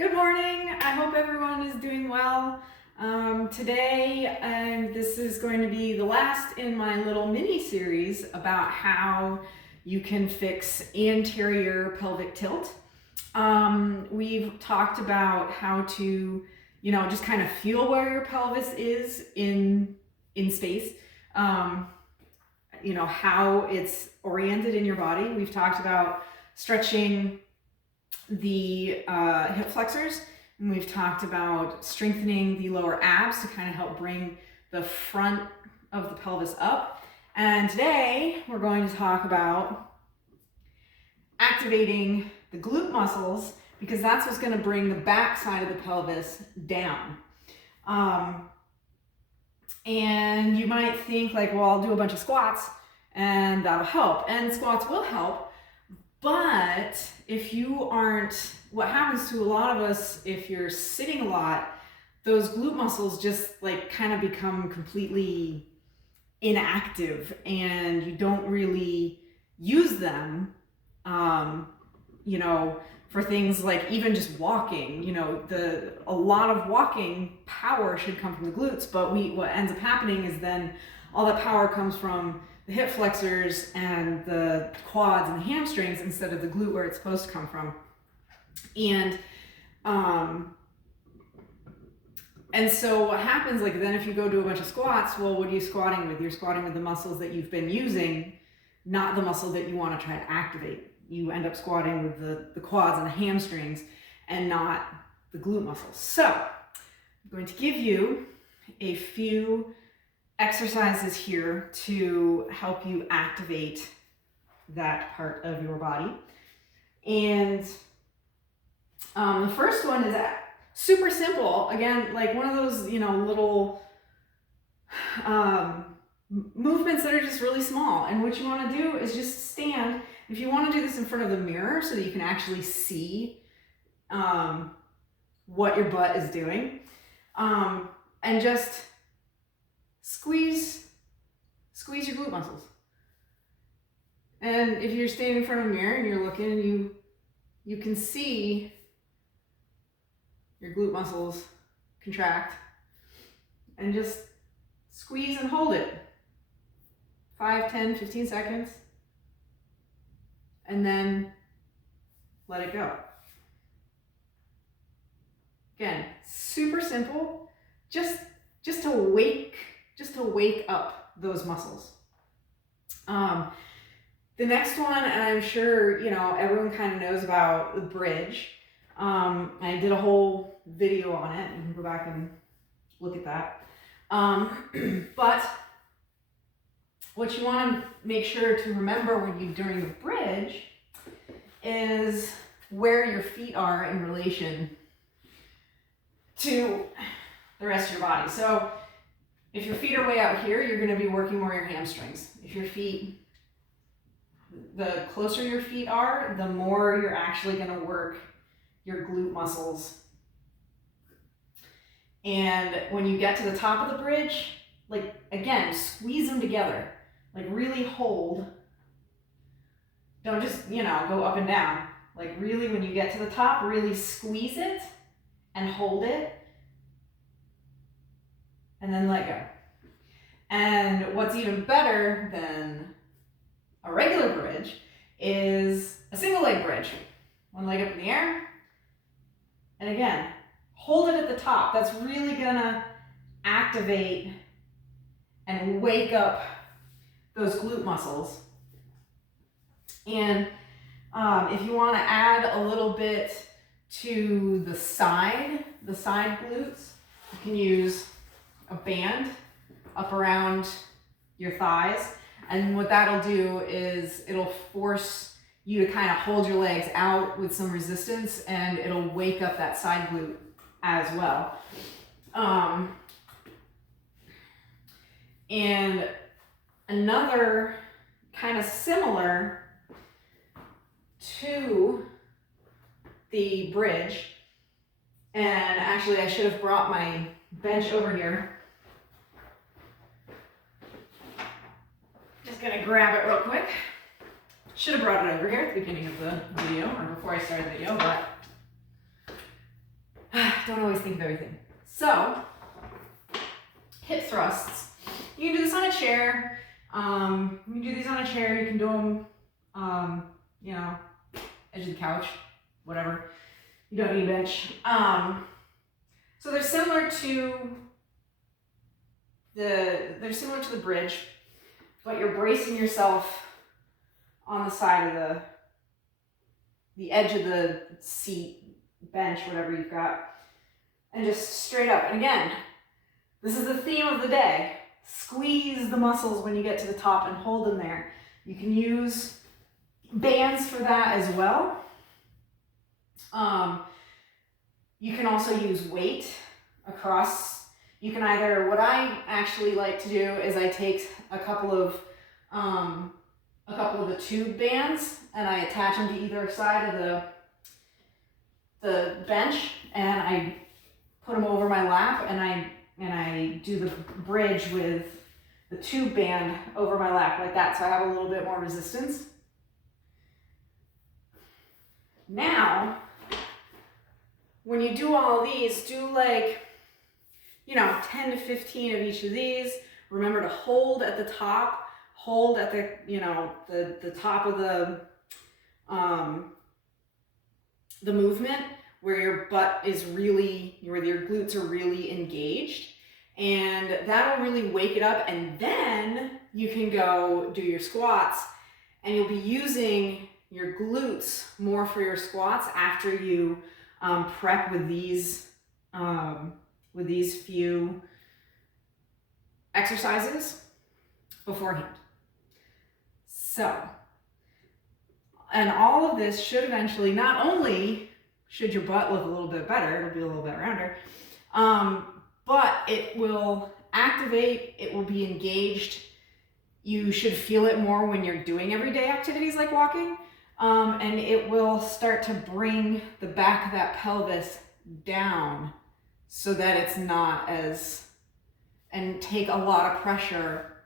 Good morning. I hope everyone is doing well. Today, this is going to be the last in my little mini series about how you can fix anterior pelvic tilt. We've talked about how to, just kind of feel where your pelvis is in space. How it's oriented in your body. We've talked about stretching the hip flexors, and we've talked about strengthening the lower abs to kind of help bring the front of the pelvis up. And today we're going to talk about activating the glute muscles, because that's what's going to bring the back side of the pelvis down. And you might think like, well, I'll do a bunch of squats and that'll help, and squats will help. But if you aren't, what happens to a lot of us, if you're sitting a lot, those glute muscles just like kind of become completely inactive and you don't really use them, for things like even just walking. A lot of walking power should come from the glutes, but what ends up happening is then all that power comes from the hip flexors and the quads and the hamstrings instead of the glute where it's supposed to come from. And so what happens, like then if you go do a bunch of squats, well, what are you squatting with? You're squatting with the muscles that you've been using, not the muscle that you want to try to activate. You end up squatting with the quads and the hamstrings and not the glute muscles. So I'm going to give you a few exercises here to help you activate that part of your body. And the first one is super simple. Again, like one of those, little movements that are just really small. And what you want to do is just stand. If you want to do this in front of the mirror so that you can actually see what your butt is doing, and just squeeze your glute muscles. And if you're standing in front of a mirror and you're looking, and you can see your glute muscles contract, and just squeeze and hold it 5, 10, 15 seconds, and then let it go. Again, super simple, just to wake up those muscles. The next one, and I'm sure everyone kind of knows about the bridge. I did a whole video on it. You can go back and look at that. But what you want to make sure to remember when you're doing the bridge is where your feet are in relation to the rest of your body. So if your feet are way out here, you're going to be working more your hamstrings. If the closer your feet are, the more you're actually going to work your glute muscles. And when you get to the top of the bridge, like again, squeeze them together, like really hold. Don't just, go up and down. Like really, when you get to the top, really squeeze it and hold it, and then let go. And what's even better than a regular bridge is a single leg bridge. One leg up in the air, and again, hold it at the top. That's really gonna activate and wake up those glute muscles. And if you want to add a little bit to the side glutes, you can use a band up around your thighs. And what that'll do is it'll force you to kind of hold your legs out with some resistance, and it'll wake up that side glute as well. And another kind of similar to the bridge, and actually I should have brought my bench over here. Just gonna grab it real quick. Should have brought it over here at the beginning of the video, or before I started the video, but don't always think of everything. So, hip thrusts. You can do this on a chair. You can do these on a chair. You can do them, you know, edge of the couch, whatever. You don't need a bench. So they're similar to the bridge, but you're bracing yourself on the side of the edge of the seat, bench, whatever you've got, and just straight up. And again, this is the theme of the day. Squeeze the muscles when you get to the top and hold them there. You can use bands for that as well. You can also use weight across. You can either, what I actually like to do is I take a couple of the tube bands and I attach them to either side of the bench, and I put them over my lap, and I do the bridge with the tube band over my lap like that, so I have a little bit more resistance. Now, when you do all of these, do like, 10 to 15 of each of these. Remember to hold at the top, hold at the, the top of the movement where your butt is really, where your glutes are really engaged. And that'll really wake it up. And then you can go do your squats, and you'll be using your glutes more for your squats after you prep with these few exercises beforehand. So, and all of this should eventually, not only should your butt look a little bit better, it'll be a little bit rounder, but it will activate, it will be engaged. You should feel it more when you're doing everyday activities like walking, and it will start to bring the back of that pelvis down so that it's not as, and take a lot of pressure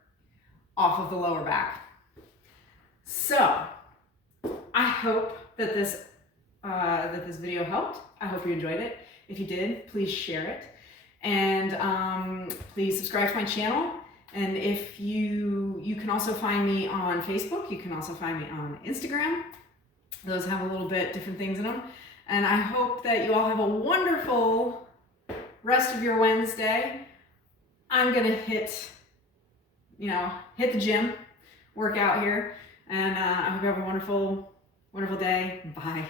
off of the lower back. So, I hope that this video helped. I hope you enjoyed it. If you did, please share it. And please subscribe to my channel. And if you can also find me on Facebook. You can also find me on Instagram. Those have a little bit different things in them. And I hope that you all have a wonderful rest of your Wednesday. I'm gonna hit the gym, work out here. And I hope you have a wonderful day. Bye.